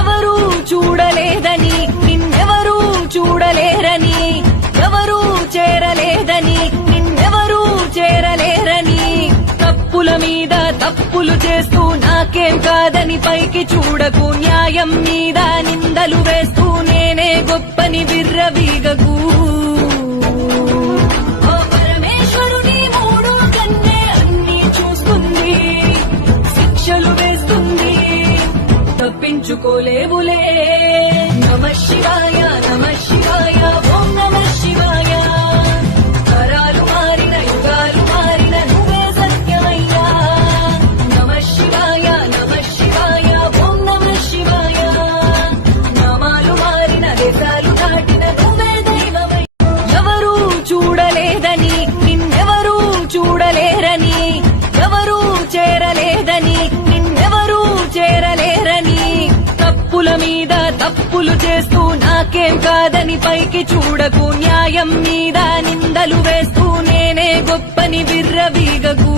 ఎవరూ చూడలేదని నిన్నెవరూ చూడలేరని ఎవరూ చేరలేదని నిన్నెవరూ చేరలేరని తప్పుల మీద తప్పులు చేస్తూ నాకేం కాదని పైకి చూడకు న్యాయం మీద నిందలు వేస్తూ నేనే గొప్పని విర్రవీగకు ఆ పరమేశ్వరుని మూడు కన్నే అన్ని చూస్తుంది శిక్షలు వేస్తుంది తప్పించుకోలేవులే నమః శివాయ నమః శివాయ ఓం నమః శివాయ తరాలు మారిన యుగాలు మారిన నువ్వే సత్యమయ్యా నమః శివాయ నమః శివాయ ఓం నమః శివాయ నామాలు మారిన దేశాలు దాటిన నువ్వే దైవమయ్యా ఎవరూ చూడలేదని నిన్నెవరూ చూడలేరని ఎవరూ చేరలేదని నిన్నెవరూ చేరలేరని తప్పుల మీద తప్పులు చేస్తూ నాకేం కాదని పైకి చూడకు న్యాయం మీద నిందలు వేస్తూ నేనే గొప్పని విర్రవీగకు